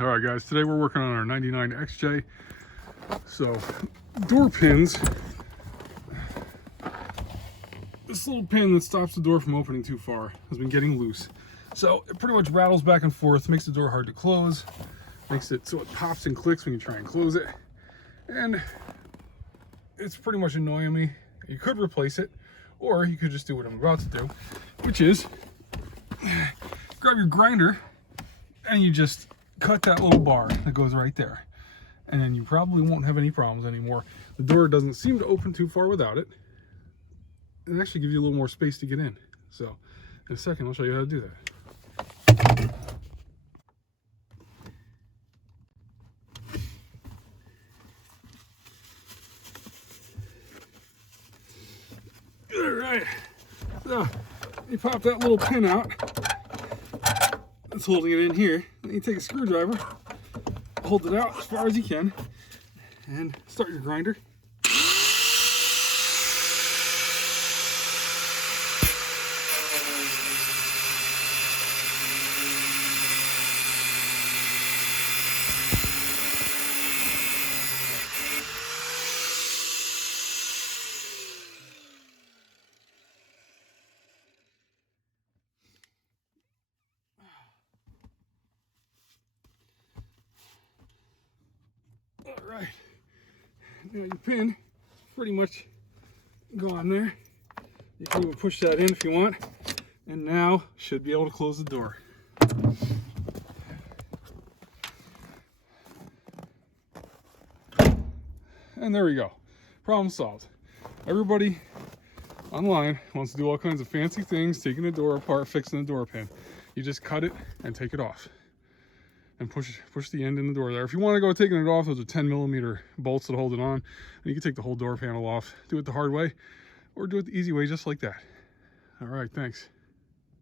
All right, guys, today we're working on our 99 XJ. So, door pins. This little pin that stops the door from opening too far has been getting loose. So it pretty much rattles back and forth, makes the door hard to close, makes it so it pops and clicks when you try and close it. And it's pretty much annoying me. You could replace it, or you could just do what I'm about to do, which is grab your grinder and you just cut that little bar that goes right there. And then you probably won't have any problems anymore. The door doesn't seem to open too far without it. It actually gives you a little more space to get in. So in a second, I'll show you how to do that. All right, so you pop that little pin out that's holding it in here. Then you take a screwdriver, hold it out as far as you can, and start your grinder. All right, now your pin pretty much gone there. You can even push that in if you want, and now should be able to close the door. And there we go, problem solved. Everybody online wants to do all kinds of fancy things, taking the door apart, fixing the door pin. You just cut it and take it off and push the end in the door there. If you want to go taking it off, those are 10mm bolts that hold it on, and you can take the whole door panel off. Do it the hard way or do it the easy way, just like that. All right, thanks.